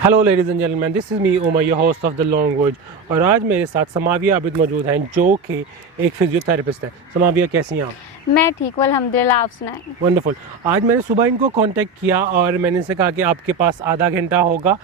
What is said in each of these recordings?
Hello ladies and gentleman, this is me Umar, your host of the long voyage. और आज मेरे साथ समाविया आबिद मौजूद हैं जो कि एक फिजियोथेरेपिस्ट है। समाविया, कैसी हैं आप? मैं ठीक हूँ अल्हम्दुलिल्लाह, आप सुनाएं। वंडरफुल। आज मैंने सुबह इनको कांटेक्ट किया और मैंने इनसे कहा कि आपके पास आधा घंटा होगा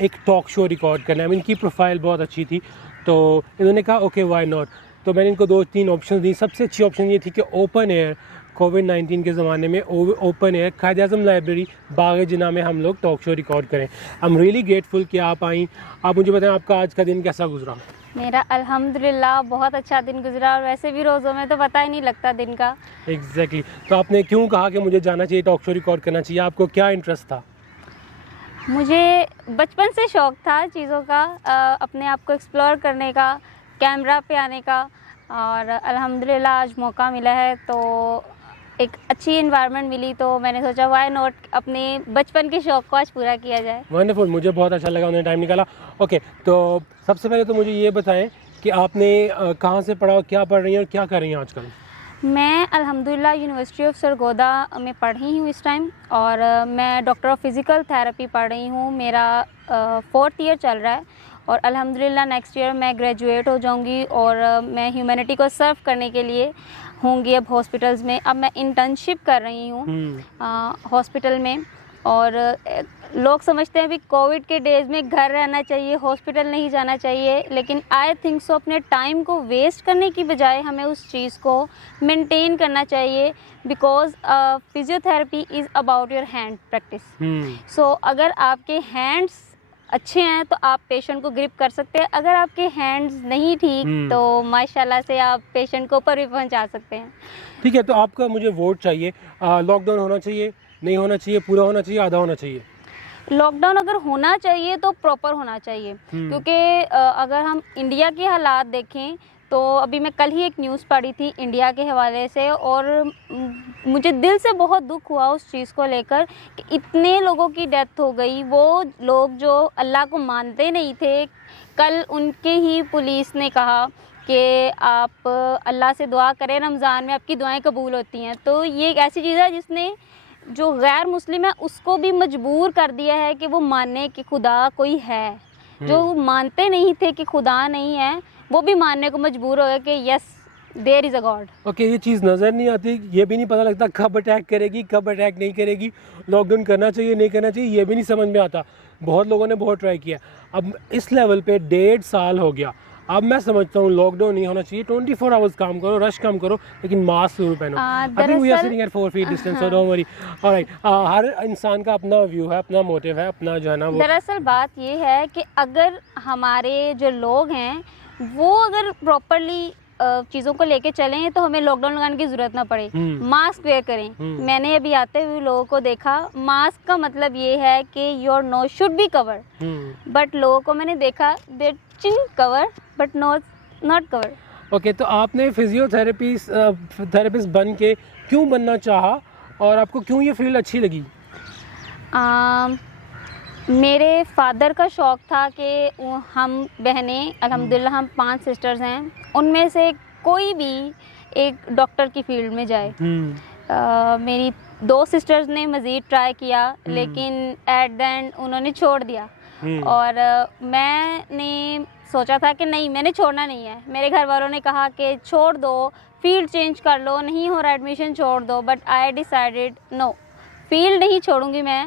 एक टॉक शो रिकॉर्ड करना है। इनकी प्रोफाइल बहुत अच्छी थी तो इन्होंने कहा ओके वाई नॉट। तो मैंने इनको 2-3 ऑप्शन दी। सबसे अच्छी ऑप्शन ये थी कि ओपन एयर, कोविड-19 के ज़माने में ओपन एयर कायद-ए-आज़म लाइब्रेरी बाग-ए-जिन्ना में हम लोग टॉक शो रिकॉर्ड करें। आई एम रियली ग्रेटफुल कि आप आई। आप मुझे बताएं आपका आज का दिन कैसा गुजरा? मेरा अल्हम्दुलिल्लाह बहुत अच्छा दिन गुजरा और वैसे भी रोज़ों में तो पता ही नहीं लगता दिन का। एग्जैक्टली तो आपने क्यों कहा कि मुझे जाना चाहिए, टॉक शो रिकॉर्ड करना चाहिए? आपको क्या इंटरेस्ट था? मुझे बचपन से शौक़ था चीज़ों का, अपने आप को एक्सप्लोर करने का, कैमरा पे आने का, और अल्हम्दुलिल्लाह आज मौका मिला है तो एक अच्छी इन्वायरमेंट मिली तो मैंने सोचा व्हाई नॉट अपने बचपन के शौक़ को आज पूरा किया जाए। वंडरफुल, मुझे बहुत अच्छा लगा उन्होंने टाइम निकाला। ओके, तो सबसे पहले तो मुझे ये बताएं कि आपने कहाँ से पढ़ा, क्या पढ़ रही हैं और क्या कर रही हैं आजकल? मैं अल्हम्दुलिल्लाह यूनिवर्सिटी ऑफ सरगोदा में पढ़ रही हूँ इस टाइम, और मैं डॉक्टर ऑफ फिज़िकल थेरेपी पढ़ रही हूँ। मेरा 4th ईयर चल रहा है और अल्हम्दुलिल्लाह नेक्स्ट ईयर मैं ग्रेजुएट हो जाऊँगी और मैं ह्यूमैनिटी को सर्व करने के लिए होंगी अब हॉस्पिटल्स में। अब मैं इंटर्नशिप कर रही हूँ हॉस्पिटल में। और लोग समझते हैं अभी कोविड के डेज़ में घर रहना चाहिए, हॉस्पिटल नहीं जाना चाहिए, लेकिन आई थिंक सो अपने टाइम को वेस्ट करने की बजाय हमें उस चीज़ को मेंटेन करना चाहिए, because physiotherapy is about your hand practice. So अगर आपके हैंड्स अच्छे हैं तो आप पेशेंट को ग्रिप कर सकते हैं, अगर आपके हैंड्स नहीं ठीक तो माशाल्लाह से आप पेशेंट को ऊपर भी पहुंचा सकते हैं। ठीक है, तो आपका मुझे वोट चाहिए। लॉकडाउन होना चाहिए, नहीं होना चाहिए, पूरा होना चाहिए, आधा होना चाहिए? लॉकडाउन अगर होना चाहिए तो प्रॉपर होना चाहिए, क्योंकि अगर हम इंडिया के हालात देखें तो अभी मैं कल ही एक न्यूज़ पढ़ी थी इंडिया के हवाले से, और मुझे दिल से बहुत दुख हुआ उस चीज़ को लेकर कि इतने लोगों की डेथ हो गई। वो लोग जो अल्लाह को मानते नहीं थे, कल उनके ही पुलिस ने कहा कि आप अल्लाह से दुआ करें, रमज़ान में आपकी दुआएं कबूल होती हैं। तो ये एक ऐसी चीज़ है जिसने जो गैर मुस्लिम है उसको भी मजबूर कर दिया है कि वो माने कि खुदा कोई है। जो मानते नहीं थे कि खुदा नहीं है वो भी मानने को मजबूर हो गए कि yes there is a god. Okay, ये चीज़ नज़र नहीं आती, ये भी नहीं पता लगता कब अटैक करेगी, कब अटैक नहीं करेगी। लॉकडाउन करना चाहिए, नहीं करना चाहिए, ये भी नहीं समझ में आता। बहुत लोगों ने बहुत ट्राई किया। अब इस लेवल पे 1.5 साल हो गया। अब मैं समझता हूँ लॉकडाउन नहीं होना चाहिए, 24 आवर्स काम करो, रश काम करो, लेकिन मास्क जरूर पहनो। I think we are sitting at 4 feet distance, so don't worry. Alright, हर इंसान का अपना व्यू है, अपना मोटिव है, अपना जो है ना वो। दरअसल बात ये है कि अगर हमारे जो लोग हैं वो अगर प्रॉपरली चीज़ों को लेके चलें तो हमें लॉकडाउन लगाने की ज़रूरत ना पड़े। मास्क वेयर करें। मैंने अभी आते हुए लोगों को देखा, मास्क का मतलब ये है कि your nose should be cover, but लोगों को मैंने देखा their chin cover but not cover. Okay, तो आपने फिजियोथेरेपिस्ट बन के क्यों बनना चाहा और आपको क्यों ये फील्ड अच्छी लगी? मेरे फादर का शौक़ था कि हम बहनें, अल्हम्दुलिल्लाह हम 5 सिस्टर्स हैं, उनमें से कोई भी एक डॉक्टर की फील्ड में जाए। मेरी 2 सिस्टर्स ने मज़ीद ट्राई किया लेकिन एट द एंड उन्होंने छोड़ दिया। और मैंने सोचा था कि नहीं, मैंने छोड़ना नहीं है। मेरे घर वालों ने कहा कि छोड़ दो, फील्ड चेंज कर लो, नहीं हो रहा एडमिशन छोड़ दो, but I decided no, field नहीं छोड़ूंगी मैं।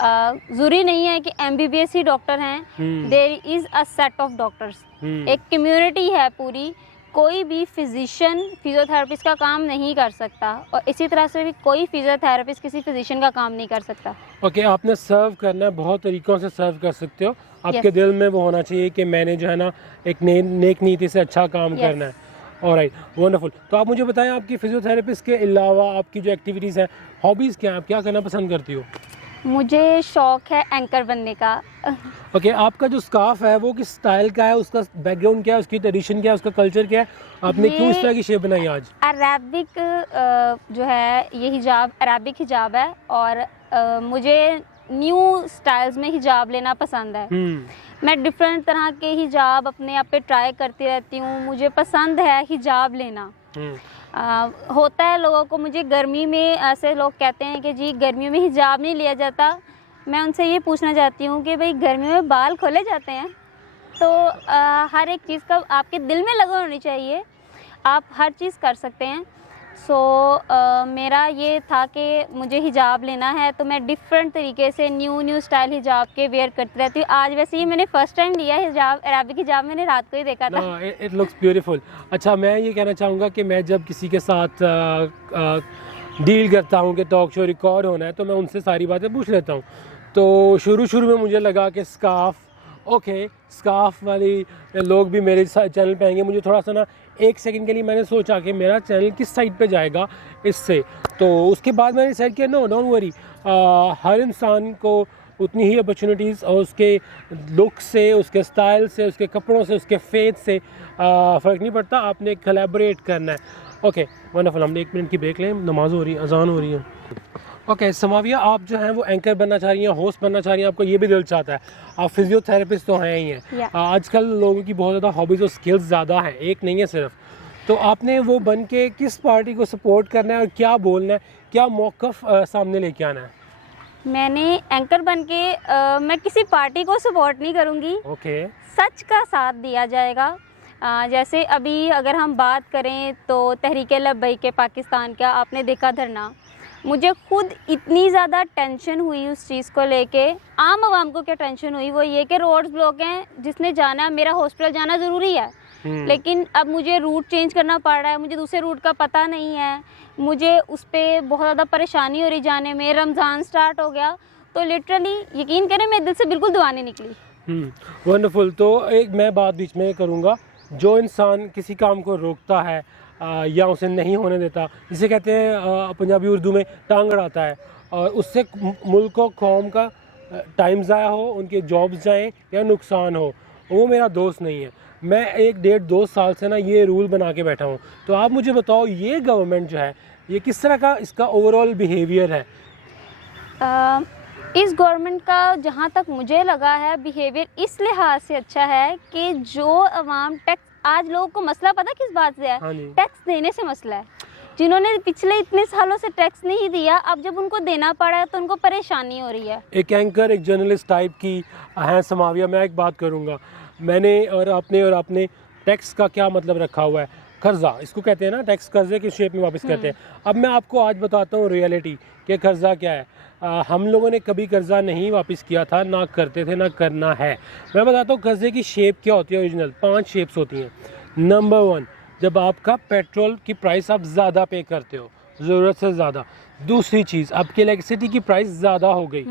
ज़रूरी नहीं है कि MBBS ही डॉक्टर हैं, there is a set of doctors, एक कम्युनिटी है पूरी। कोई भी फिजिशियन फिजियोथेरेपिस्ट का काम नहीं कर सकता और इसी तरह से भी कोई फिजियोथेरेपिस्ट किसी फिजिशियन का काम नहीं कर सकता। ओके, आपने सर्व करना है, बहुत तरीक़ों से सर्व कर सकते हो। आपके दिल में वो होना चाहिए कि मैंने जो है ना एक नेक नीति से अच्छा काम करना है। Alright, wonderful. तो आप मुझे बताएं आपकी फिजियोथेरेपिस्ट के अलावा आपकी जो एक्टिविटीज़ हैं, हॉबीज़ क्या हैं, आप क्या करना पसंद करती हो? मुझे शौक़ है एंकर बनने का। ओके, आपका जो स्कार्फ है वो किस स्टाइल का है, उसका बैकग्राउंड क्या है, उसकी ट्रेडिशन क्या है, उसका कल्चर क्या है, आपने क्यों इस तरह की शेप बनाई आज? अरेबिक जो है ये हिजाब अरेबिक हिजाब है और मुझे न्यू स्टाइल्स में हिजाब लेना पसंद है। मैं डिफरेंट तरह के हिजाब अपने आप पे ट्राई करती रहती हूँ, मुझे पसंद है हिजाब लेना। होता है लोगों को, मुझे गर्मी में ऐसे लोग कहते हैं कि जी गर्मियों में हिजाब नहीं लिया जाता, मैं उनसे ये पूछना चाहती हूँ कि भाई गर्मियों में बाल खोले जाते हैं, तो हर एक चीज़ का आपके दिल में लगन होनी चाहिए, आप हर चीज़ कर सकते हैं। सो मेरा ये था कि मुझे हिजाब लेना है, तो मैं डिफरेंट तरीके से न्यू स्टाइल हिजाब के वेयर करती रहती हूँ। आज वैसे ही मैंने फ़र्स्ट टाइम लिया हिजाब, अरबिक हिजाब मैंने रात को ही देखा था। It looks beautiful. अच्छा, मैं ये कहना चाहूँगा कि मैं जब किसी के साथ डील करता हूँ कि टॉक शो रिकॉर्ड होना है, तो मैं उनसे सारी बातें पूछ लेता हूँ। तो शुरू में मुझे लगा कि स्कार्फ वाली लोग भी मेरे चैनल पे आएंगे। मुझे थोड़ा सा ना एक सेकंड के लिए मैंने सोचा कि मेरा चैनल किस साइड पे जाएगा इससे। तो उसके बाद मैंने डिसाइड किया नो डोंट वरी, हर इंसान को उतनी ही अपॉर्चुनिटीज़ और उसके लुक से, उसके स्टाइल से, उसके कपड़ों से, उसके फेथ से फ़र्क नहीं पड़ता। आपने कोलैबोरेट करना है। Okay wonderful. हमने 1 मिनट की ब्रेक लें, नमाज हो रही है, अजान हो रही है। ओके समाविया, आप जो हैं वो एंकर बनना चाह रही हैं, होस्ट बनना चाह रही हैं, आपको ये भी दिल चाहता है। आप फिजियोथेरेपिस्ट तो हैं ही हैं। आजकल लोगों की बहुत ज़्यादा हॉबीज़ और स्किल्स ज़्यादा हैं, एक नहीं है सिर्फ। तो आपने वो बन के किस पार्टी को सपोर्ट करना है और क्या बोलना है, क्या मौक़िफ़ सामने लेके आना है? मैंने एंकर बन के मैं किसी पार्टी को सपोर्ट नहीं करूँगी। ओके। सच का साथ दिया जाएगा। जैसे अभी अगर हम बात करें तो तहरीक लब्बैक के पाकिस्तान का आपने देखा धरना, मुझे खुद इतनी ज़्यादा टेंशन हुई उस चीज़ को लेके। आम आवाम को क्या टेंशन हुई, वो ये कि रोड्स ब्लॉक हैं, जिसने जाना, मेरा हॉस्पिटल जाना ज़रूरी है, लेकिन अब मुझे रूट चेंज करना पड़ रहा है, मुझे दूसरे रूट का पता नहीं है, मुझे उस पर बहुत ज़्यादा परेशानी हो रही जाने में। रमज़ान स्टार्ट हो गया, तो लिटरली यकीन करें मैं दिल से बिल्कुल दुआ नहीं निकली। वंडरफुल। तो एक मैं बात बीच में करूँगा, जो इंसान किसी काम को रोकता है या उसे नहीं होने देता, जिसे कहते हैं पंजाबी उर्दू में टांग अड़ाता है, और उससे मुल्क और कौम का टाइम ज़ाया हो, उनके जॉब्स जाएं या नुकसान हो, वो मेरा दोस्त नहीं है। मैं 1-1.5-2 साल से ना ये रूल बना के बैठा हूँ। तो आप मुझे बताओ, ये गवर्नमेंट जो है ये किस तरह का इसका ओवरऑल बिहेवियर है? इस गवर्नमेंट का जहाँ तक मुझे लगा है बिहेवियर इस लिहाज से अच्छा है कि जो अवाम टैक्स, आज लोगों को मसला पता किस बात से है? टैक्स देने से मसला है। जिन्होंने पिछले इतने सालों से टैक्स नहीं दिया, अब जब उनको देना पड़ा है तो उनको परेशानी हो रही है। एक एंकर, एक जर्नलिस्ट टाइप की है समाविया। मैं एक बात करूँगा, मैंने और आपने टैक्स का क्या मतलब रखा हुआ है? कर्जा, इसको कहते हैं ना, टैक्स कर्जे के शेप में वापस करते हैं। अब मैं आपको आज बताता हूँ रियलिटी कि कर्जा क्या है। हम लोगों ने कभी कर्जा नहीं वापस किया था, ना करते थे, ना करना है। मैं बताता हूँ कर्जे की शेप क्या होती है। ओरिजिनल 5 शेप्स होती हैं। नंबर 1, जब आपका पेट्रोल की प्राइस आप ज़्यादा पे करते हो, ज़रूरत से ज़्यादा। दूसरी चीज़, आपकी इलेक्ट्रिसिटी की प्राइस ज़्यादा हो गई,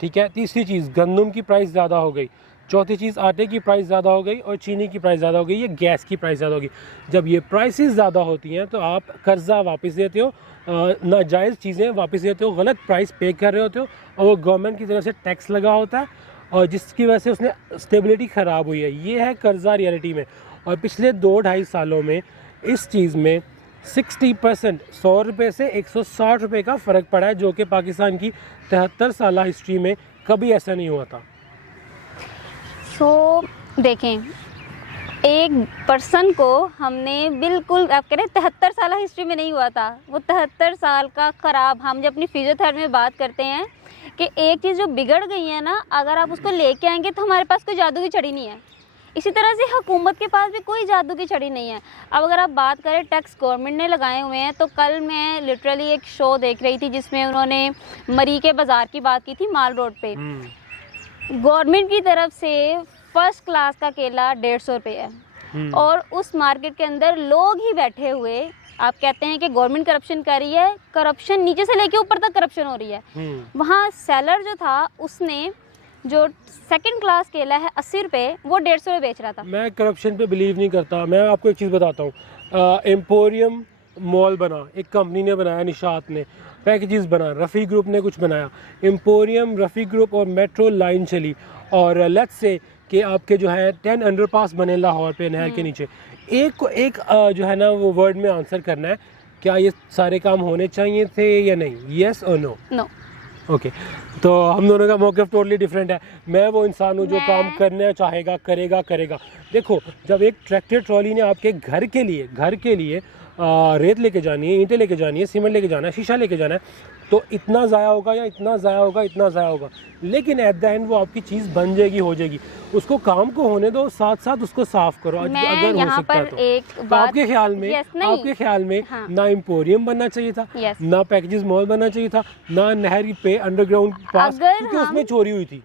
ठीक है। तीसरी चीज़, गंदम की प्राइस ज़्यादा हो गई। चौथी चीज़, आटे की प्राइस ज़्यादा हो गई, और चीनी की प्राइस ज़्यादा हो गई, या गैस की प्राइस ज़्यादा होगी। जब ये प्राइसेस ज़्यादा होती हैं तो आप कर्जा वापस देते हो, नाजायज़ चीज़ें वापस देते हो, गलत प्राइस पे कर रहे होते हो, और वो गवर्नमेंट की तरफ से टैक्स लगा होता है, और जिसकी वजह से उसने स्टेबिलिटी ख़राब हुई है। ये है कर्जा रियलिटी में। और पिछले 2-2.5 सालों में इस चीज़ में 60%, 100 रुपये से 160 रुपये का फ़र्क पड़ा है, जो कि पाकिस्तान की 73 साल हिस्ट्री में कभी ऐसा नहीं हुआ था। तो देखें, एक पर्सन को हमने बिल्कुल, आप कह रहे 73 साल हिस्ट्री में नहीं हुआ था, वो 73 साल का ख़राब। हम जब अपनी फिजियोथेरेपी में बात करते हैं कि एक चीज़ जो बिगड़ गई है ना, अगर आप उसको लेके आएंगे तो हमारे पास कोई जादू की छड़ी नहीं है। इसी तरह से हुकूमत के पास भी कोई जादू की छड़ी नहीं है। अब अगर आप बात करें टैक्स गवर्नमेंट ने लगाए हुए हैं, तो कल मैं लिटरली एक शो देख रही थी जिसमें उन्होंने मरी के बाज़ार की बात की थी, माल रोड पे। गवर्नमेंट की तरफ से फर्स्ट क्लास का केला 150 रुपये है, और उस मार्केट के अंदर लोग ही बैठे हुए, आप कहते हैं कि गवर्नमेंट करप्शन कर रही है, करप्शन नीचे से लेके ऊपर तक करप्शन हो रही है। वहाँ सेलर जो था, उसने जो सेकंड क्लास केला है 80 रुपये, वो 150 रुपये बेच रहा था। मैं करप्शन पे बिलीव नहीं करता। मैं आपको एक चीज़ बताता हूँ। एम्पोरियम मॉल बना, एक कंपनी ने बनाया, निशात ने, पैकेजेस बना, रफ़ी ग्रुप ने कुछ बनाया, एम्पोरियम, रफ़ी ग्रुप और मेट्रो लाइन चली, और लेट्स से कि आपके जो है 10 अंडरपास बने लाहौर पे नहर के नीचे। एक जो है ना वो वर्ड में आंसर करना है, क्या ये सारे काम होने चाहिए थे या नहीं? येस और नो? नो। ओके, तो हम दोनों का मौक़िफ़ टोटली डिफरेंट है। मैं वो इंसान हूँ जो काम करना चाहेगा, करेगा। देखो, जब एक ट्रैक्टर ट्रॉली ने आपके घर के लिए रेत लेके जानी है, ईंटें लेके जानी है, सीमेंट लेके जाना है, शीशा लेके जाना है, तो इतना ज़ाया होगा या इतना ज़ाया होगा, इतना ज़ाया होगा, लेकिन एट द एंड वो आपकी चीज़ बन जाएगी, हो जाएगी। उसको काम को होने दो, साथ साथ उसको साफ करो मैं अगर हो यहाँ सकता है पर तो। एक तो बात, आपके ख्याल में Yes, नहीं। आपके ख्याल में हाँ। ना एम्पोरियम बनना चाहिए था, Yes। ना पैकेजेस मॉल बनना चाहिए था, ना नहर पे अंडरग्राउंड पास, अगर क्योंकि हम- उसमें चोरी हुई थी।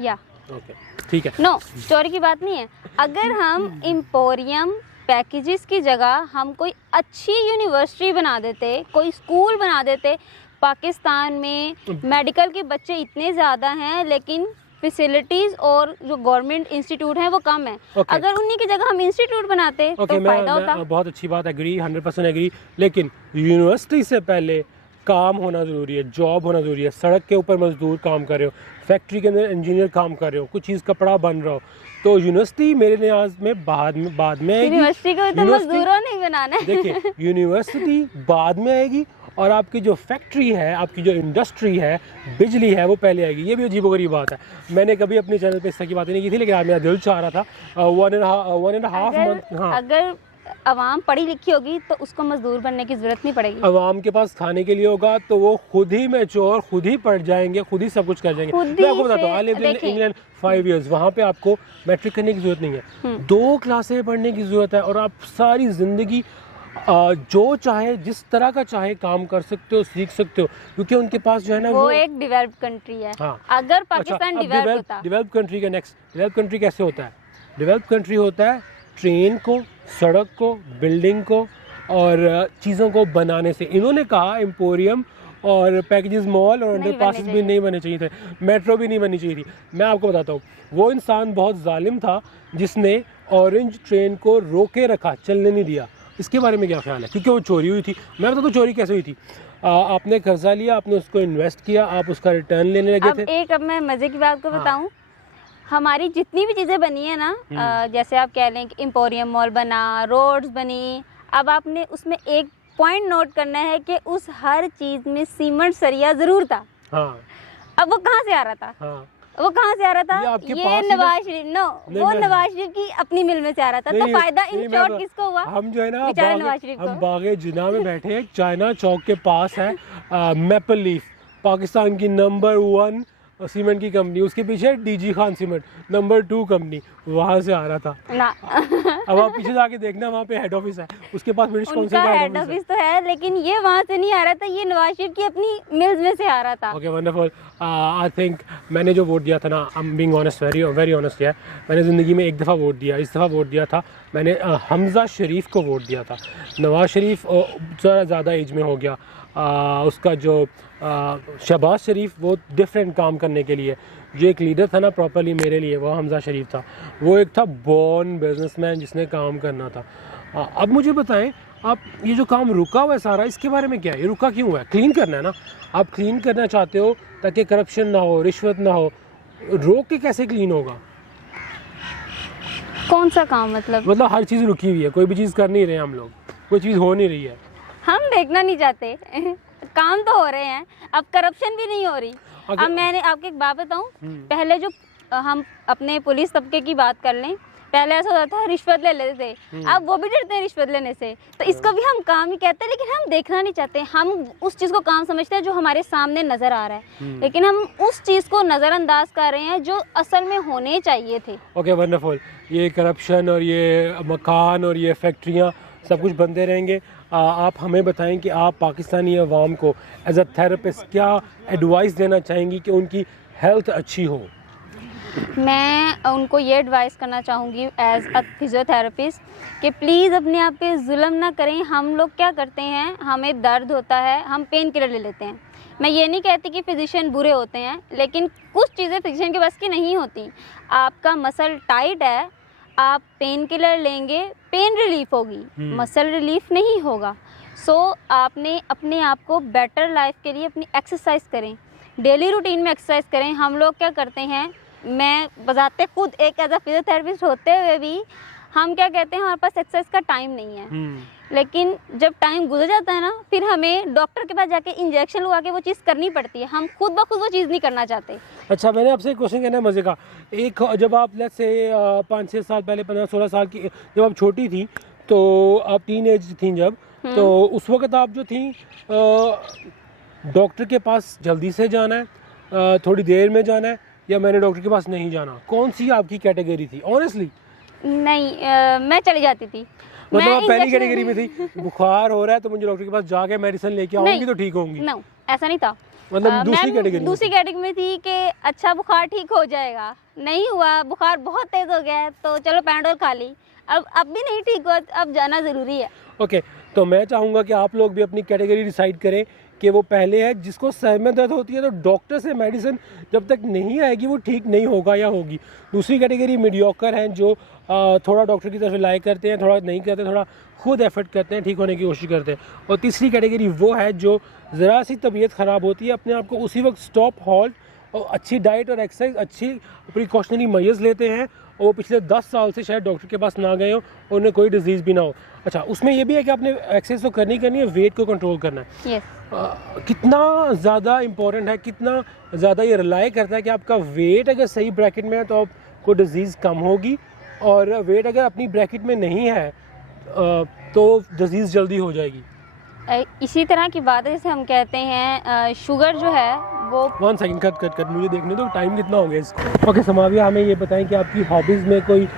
या ओके, ठीक है। नो, चोरी की बात नहीं है। अगर हम एम्पोरियम पैकेजेस की जगह हम कोई अच्छी यूनिवर्सिटी बना देते, कोई स्कूल बना देते। पाकिस्तान में मेडिकल के बच्चे इतने ज़्यादा हैं, लेकिन फैसिलिटीज़ और जो गवर्नमेंट इंस्टीट्यूट हैं वो कम है। Okay। अगर उन्हीं की जगह हम इंस्टीट्यूट बनाते तो फ़ायदा होता। बहुत अच्छी बात, एग्री, 100% एग्री, लेकिन यूनिवर्सिटी से पहले काम होना ज़रूरी है, जॉब होना ज़रूरी है। सड़क के ऊपर मजदूर काम कर रहे हो, फैक्ट्री के अंदर इंजीनियर काम कर रहे हो, कुछ चीज़ कपड़ा बन रहा हो, तो यूनिवर्सिटी मेरे लिहाज में बाद में आएगी। यूनिवर्सिटी को तो यूनिवर्सिटी- मजदूरों नहीं बनाना है। देखिए, यूनिवर्सिटी बाद में आएगी और आपकी जो फैक्ट्री है, आपकी जो इंडस्ट्री है, बिजली है, वो पहले आएगी। ये भी अजीबोगरीब बात है। मैंने कभी अपने चैनल पे इस तरह की बातें नहीं की थी, लेकिन आज मेरा दिल चाह रहा था 1.5 मंथ। हाँ, अगर आवाम पढ़ी लिखी होगी तो उसको मजदूर बनने की जरूरत नहीं पड़ेगी। आवाम के पास खाने के लिए होगा तो वो खुद ही मैच्योर, खुद ही पढ़ जाएंगे, खुद ही सब कुछ कर जाएंगे। खुद मैं आपको ही बताता हूँ, आई से- लिव्ड इन देखिए। इंग्लैंड 5 years, वहाँ पे आपको मैट्रिक करने की जरूरत नहीं है, 2 क्लासें पढ़ने की जरूरत है, और आप सारी जिंदगी जो चाहे, जिस तरह का चाहे काम कर सकते हो, सीख सकते हो, क्योंकि उनके पास जो है ना वो एक डेवलप्ड कंट्री है। हाँ। अगर पाकिस्तान डेवलप होता, डेवलप कंट्री का नेक्स्ट, डेवलप कंट्री कैसे होता है? डेवलप कंट्री होता है ट्रेन को, सड़क को, बिल्डिंग को और चीज़ों को बनाने से। इन्होंने कहा एम्पोरियम और पैकेजेस मॉल और नहीं अंडरपासेस बनने भी चाहिए। नहीं बनने चाहिए थे, मेट्रो भी नहीं बननी चाहिए थी। मैं आपको बताता हूँ, वो इंसान बहुत जालिम था जिसने ऑरेंज ट्रेन को रोके रखा, चलने नहीं दिया। इसके बारे में क्या ख्याल है? क्योंकि वो चोरी हुई थी। मैं बताता हूँ चोरी कैसे हुई थी। आपने कर्जा लिया, आपने उसको इन्वेस्ट किया, आप उसका रिटर्न लेने लगे थे। अब मैं मजे की बात को हाँ। बताऊं, हमारी जितनी भी चीज़ें बनी है ना, जैसे आप कह लें कि एम्पोरियम मॉल बना, रोड्स बनी, अब आपने उसमें एक पॉइंट नोट करना है कि उस हर चीज़ में सीमेंट सरिया ज़रूर था। हाँ अब वो कहाँ से आ रहा था? हाँ, वो कहाँ से आ रहा ये था? आपके ये पास ही ना- नवाज शरीफ, नो, नहीं, वो मैं- नवाज शरीफ की अपनी मिल में से आ रहा था। तो नहीं, फायदा इन नहीं, मैं- शॉर्ट किसको हुआ? हम जो है ना बेचारे नवाज शरीफ हम को। बागे जिना में बैठे हैं, चाइना चौक के पास है मैपल लीफ, पाकिस्तान की नंबर 1 सीमेंट की कंपनी, उसके पीछे DG Khan cement number 2 company, वहाँ से आ रहा था। ना अब आप पीछे जाके देखना, वहाँ पे हेड ऑफिस है, उसके पास ब्रिटिश काउंसिल उनका का हेड ऑफिस तो है, लेकिन ये वहाँ से नहीं आ रहा था, ये नवाज शरीफ की अपनी मिल्स में से आ रहा था। Okay, wonderful. आई थिंक मैंने जो वोट दिया था ना, I am being honest, very honest है, मैंने ज़िंदगी में एक दफ़ा वोट दिया, इस दफ़ा वोट दिया था मैंने हमज़ा शरीफ को वोट दिया था। नवाज शरीफ ज़रा ज़्यादा एज में हो गया, उसका जो शहबाज शरीफ वो डिफरेंट काम करने के लिए, जो एक लीडर था ना प्रॉपरली मेरे लिए, वो हमज़ा शरीफ था। वो एक था बॉर्न बिजनेसमैन जिसने काम करना था। अब मुझे बताएं, आप ये जो काम रुका हुआ है सारा, इसके बारे में क्या है? ये रुका क्यों हुआ है? क्लीन करना है ना, आप क्लीन करना चाहते हो ताकि करप्शन ना हो, रिश्वत ना हो, रोक के कैसे क्लीन होगा? कौन सा काम मतलब हर चीज़ रुकी हुई है, कोई भी चीज़ कर नहीं रहे हम लोग, कोई चीज़ हो नहीं रही है। हम देखना नहीं चाहते काम तो हो रहे हैं, अब करप्शन भी नहीं हो रही। अगर- अब मैंने आपको एक बात बताऊं, पहले जो हम अपने पुलिस तबके की बात कर लें, पहले ऐसा होता था रिश्वत ले लेते थे, अब वो भी डरते हैं रिश्वत लेने से। तो इसको भी हम काम ही कहते हैं, लेकिन हम देखना नहीं चाहते। हम उस चीज़ को काम समझते हैं जो हमारे सामने नज़र आ रहा है, लेकिन हम उस चीज़ को नज़रअंदाज कर रहे हैं जो असल में होने चाहिए थे। Okay, wonderful. ये करप्शन और ये मकान और ये फैक्ट्रियाँ सब कुछ बनते रहेंगे। आप हमें बताएं कि आप पाकिस्तानी अवाम को एज अ थेरेपिस्ट क्या एडवाइस देना चाहेंगी कि उनकी हेल्थ अच्छी हो? मैं उनको ये एडवाइस करना चाहूँगी एज अ फिज़ियोथेरेपिस्ट कि प्लीज़ अपने आप पे जुल्म ना करें। हम लोग क्या करते हैं, हमें दर्द होता है, हम पेन किलर ले लेते हैं। मैं ये नहीं कहती कि फिजिशियन बुरे होते हैं, लेकिन कुछ चीज़ें फिजिशियन के बस की नहीं होती। आपका मसल टाइट है, आप पेन किलर लेंगे, पेन रिलीफ होगी, मसल रिलीफ नहीं होगा। सो आपने अपने आप को बेटर लाइफ के लिए अपनी एक्सरसाइज करें, डेली रूटीन में एक्सरसाइज करें। हम लोग क्या करते हैं, मैं बजाते खुद एक एज अ फिजियोथेरेपिस्ट होते हुए भी हम क्या कहते हैं, हमारे पास एक्सरसाइज का टाइम नहीं है। लेकिन जब टाइम गुजर जाता है ना, फिर हमें डॉक्टर के पास जाके इंजेक्शन लगा के वो चीज़ करनी पड़ती है। हम खुद ब खुद वो चीज़ नहीं करना चाहते। अच्छा, मैंने आपसे एक क्वेश्चन कहना है मज़े का। एक जब आप लेट्स से 5-6 साल पहले, 15-16 साल की जब आप छोटी थी, तो आप टीन एज थी जब, तो उस वक्त आप जो थी डॉक्टर के पास जल्दी से जाना है, थोड़ी देर में जाना है, या मैंने डॉक्टर के पास नहीं जाना? कौन सी आपकी कैटेगरी थी ऑनेस्टली? नहीं, मैं चली जाती थी। मतलब आप पहली इंजेक्शन- कैटेगरी में थी, बुखार हो रहा है तो मुझे डॉक्टर के पास जाके मेडिसिन लेके आऊंगी तो ठीक होंगी? नो, ऐसा नहीं था। मतलब दूसरी मैं कैटेगरी में दूसरी कैटेगरी में थी कि अच्छा बुखार ठीक हो जाएगा, नहीं हुआ, बुखार बहुत तेज हो गया है तो चलो पैनाडोल खा ली, अब भी नहीं ठीक हुआ, अब जाना ज़रूरी है। ओके, तो मैं चाहूँगा कि आप लोग भी अपनी कैटेगरी डिसाइड करें कि वो पहले है जिसको सर में दर्द होती है तो डॉक्टर से मेडिसिन जब तक नहीं आएगी वो ठीक नहीं होगा या होगी। दूसरी कैटेगरी मीडियोकर हैं जो थोड़ा डॉक्टर की तरफ रिलाई करते हैं, थोड़ा नहीं करते, थोड़ा खुद एफर्ट करते हैं, ठीक होने की कोशिश करते हैं। और तीसरी कैटेगरी वो है जो ज़रा सी तबीयत ख़राब होती है अपने आप को उसी वक्त स्टॉप, हॉल्ट और अच्छी डाइट और एक्सरसाइज, अच्छी प्रिकॉशनरी मेजर्स लेते हैं और वो पिछले 10 साल से शायद डॉक्टर के पास ना गए हो और उन्हें कोई डिजीज़ भी ना हो। अच्छा, उसमें ये भी है कि आपने एक्सरसाइज तो करनी है, वेट को कंट्रोल करना है। यस, कितना ज़्यादा इम्पोर्टेंट है, कितना ज़्यादा ये रिलाई करता है कि आपका वेट अगर सही ब्रैकेट में है तो आपको डिजीज़ कम होगी, और वेट अगर अपनी ब्रैकेट में नहीं है तो डिजीज़ जल्दी हो जाएगी। इसी तरह की बात है जैसे हम कहते हैं शुगर जो है वो 1 सेकंड, कट मुझे देखने दो टाइम कितना हो गया इसको। ओके समाविया, हमें ये बताएं कि आपकी हॉबीज़ में कोई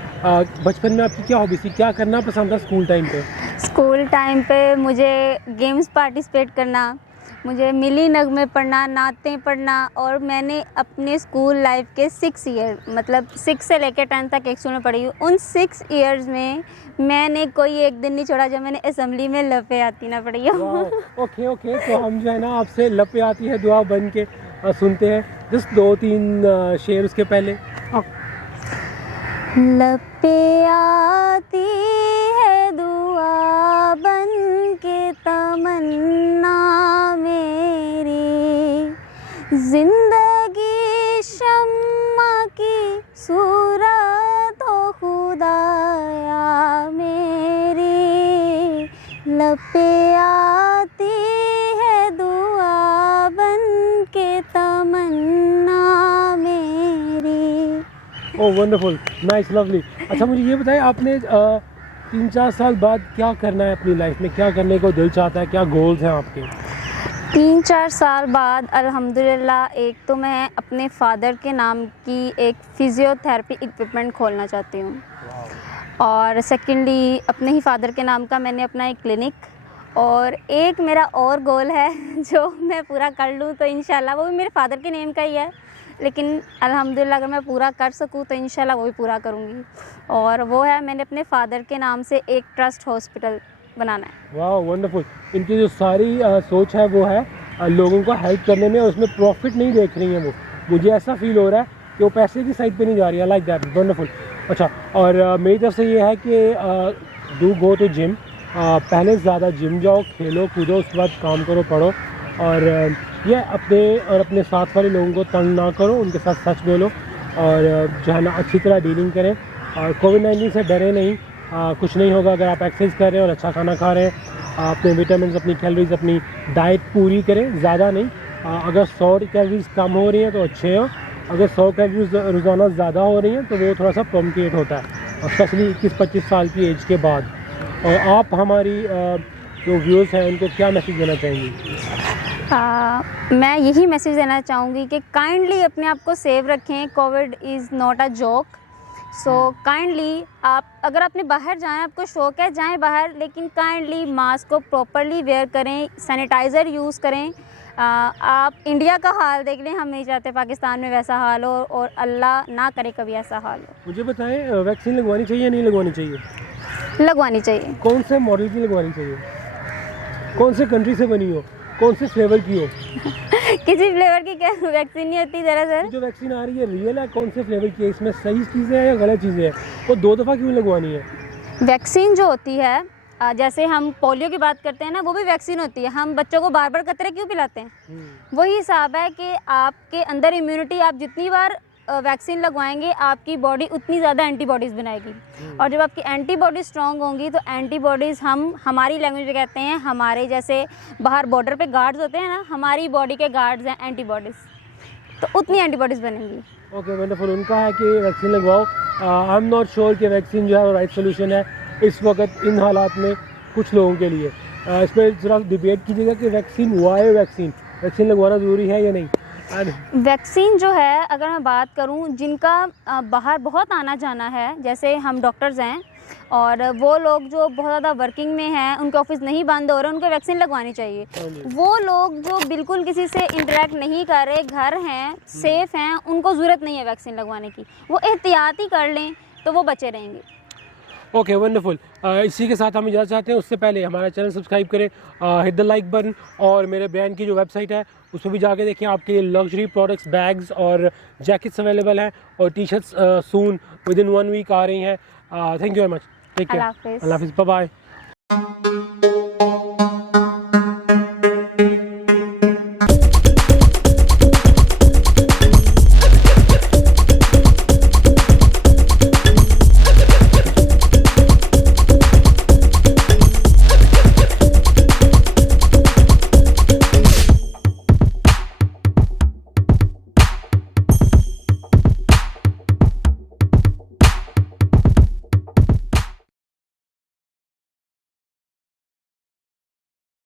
बचपन में आपकी क्या हॉबीज़ थी, क्या करना पसंद था स्कूल टाइम पे? स्कूल टाइम पे मुझे गेम्स पार्टिसिपेट करना, मुझे मिली नगमे पढ़ना, नातें पढ़ना, और मैंने अपने स्कूल लाइफ के 6 ईयर मतलब 6 से लेकर 10 तक एक स्कूल में पढ़ी हूँ। उन 6 ईयर्स में मैंने कोई एक दिन नहीं छोड़ा जब मैंने असेंबली में लपे आती ना पढ़ी हो। ओके, तो हम जो है ना आपसे लपे आती है दुआ बन के सुनते हैं, जस्ट 2-3 शेर उसके पहले। लपे आती है दुआ बन के तमन्ना मेरी, जिंदगी शम्मा की सूरत हो खुदाया मेरी, लपे आती है दुआ बन के तमन्ना मेरी। ओह वंडरफुल, नाइस, लवली। अच्छा मुझे ये बताएं, आपने 3-4 साल बाद क्या करना है अपनी लाइफ में, क्या करने को दिल चाहता है, क्या गोल्स हैं आपके? 3-4 साल बाद अल्हम्दुलिल्लाह एक तो मैं अपने फादर के नाम की एक फ़िज़ियोथेरेपी इक्विपमेंट खोलना चाहती हूँ, और सेकेंडली अपने ही फादर के नाम का मैंने अपना एक क्लिनिक, और एक मेरा और गोल है जो मैं पूरा कर लूँ तो इंशाल्लाह वो भी मेरे फादर के नेम का ही है, लेकिन अल्हम्दुलिल्लाह अगर मैं पूरा कर सकूँ तो इंशाल्लाह वो भी पूरा करूँगी, और वो है मैंने अपने फादर के नाम से एक ट्रस्ट हॉस्पिटल बनाना है। वाह वंडरफुल, इनकी जो सारी सोच है वो है लोगों को हेल्प करने में, उसमें प्रॉफिट नहीं देख रही हैं वो, मुझे ऐसा फील हो रहा है कि वो पैसे की साइड पे नहीं जा रही है। Like that, wonderful. अच्छा, और मेरी तरफ से ये है कि डू गो टू जिम, पहले ज़्यादा जिम जाओ, खेलो कूदो, उसके बाद काम करो, पढ़ो, और ये अपने साथ वाले लोगों को तंग ना करो, उनके साथ सच बोलो, और जो है ना अच्छी तरह डीलिंग करें, और कोविड-19 से डरे नहीं, कुछ नहीं होगा अगर आप एक्सरसाइज कर रहे हैं और अच्छा खाना खा रहे हैं, अपने विटामिन, अपनी कैलोरीज, अपनी डाइट पूरी करें, ज़्यादा नहीं। अगर 100 कैलोरीज कम हो रही हैं तो अच्छे हो, अगर 100 कैलोरीज रोज़ाना ज़्यादा हो रही हैं तो वो थोड़ा सा कॉम्प्लिकेट होता है, और स्पेशली 21-25 साल की एज के बाद। और आप हमारी जो व्यूअर्स हैं उनको क्या मैसेज देना चाहेंगी? मैं यही मैसेज देना चाहूँगी कि काइंडली अपने आप को सेव रखें, Covid is not a joke, so kindly आप अगर आपने बाहर जाएं, आपको शौक़ है जाएं बाहर, लेकिन काइंडली मास्क को प्रॉपरली वेयर करें, सैनिटाइज़र यूज़ करें। आप इंडिया का हाल देख लें, हम नहीं चाहते पाकिस्तान में वैसा हाल हो, और अल्लाह ना करे कभी ऐसा हाल हो। मुझे बताएं, वैक्सीन लगवानी चाहिए या नहीं लगवानी चाहिए? लगवानी चाहिए। कौन से मॉडल की लगवानी चाहिए? कौन से कंट्री से बनी हो, कौन से फ्लेवर की हो? किसी फ्लेवर की क्या वैक्सीन नहीं होती दरअसल। जो वैक्सीन आ रही है रियल है, कौन से फ्लेवर की है, इसमें सही चीज़ें हैं या गलत चीज़ें हैं, वो 2 दफ़ा क्यों लगवानी है? वैक्सीन जो होती है, जैसे हम पोलियो की बात करते हैं ना, वो भी वैक्सीन होती है, हम बच्चों को बार बार कतरे क्यों पिलाते हैं? वही हिसाब है कि आपके अंदर इम्यूनिटी, आप जितनी बार वैक्सीन लगवाएंगे आपकी बॉडी उतनी ज़्यादा एंटीबॉडीज़ बनाएगी, और जब आपकी एंटीबॉडीज स्ट्रॉन्ग होंगी तो एंटीबॉडीज़ हम हमारी लैंग्वेज में कहते हैं, हमारे जैसे बाहर बॉर्डर पे गार्ड्स होते हैं ना, हमारी बॉडी के गार्ड्स हैं एंटीबॉडीज़, तो उतनी एंटीबॉडीज़ बनेंगी। ओके वंडरफुल, उनका है कि वैक्सीन लगवाओ। आई एम नॉट श्योर कि वैक्सीन जो है वो राइट सोल्यूशन है इस वक्त इन हालात में कुछ लोगों के लिए। इस पर ज़रा डिबेट कीजिएगा कि वैक्सीन, वाई वैक्सीन, वैक्सीन लगवाना ज़रूरी है या नहीं? वैक्सीन जो है, अगर मैं बात करूं, जिनका बाहर बहुत आना जाना है, जैसे हम डॉक्टर्स हैं और वो लोग जो बहुत ज़्यादा वर्किंग में हैं, उनके ऑफिस नहीं बंद हो रहे, उनको वैक्सीन लगवानी चाहिए। वो लोग जो बिल्कुल किसी से इंटरेक्ट नहीं कर रहे, घर हैं, सेफ़ हैं, उनको ज़रूरत नहीं है वैक्सीन लगवाने की। वो एहतियाती कर लें तो वो बचे रहेंगे। Okay, wonderful. इसी के साथ हम इजाज़त चाहते हैं। उससे पहले हमारा चैनल सब्सक्राइब करें, हिट द लाइक बटन, और मेरे ब्रांड की जो वेबसाइट है उस पर भी जाके देखें। आपके लिए लग्जरी प्रोडक्ट्स, बैग्स और जैकेट्स अवेलेबल हैं, और T shirts soon within 1 week आ रही हैं। Thank you very much. Take care. अल्लाह हाफिज़। अल्लाह हाफिज़। Bye bye.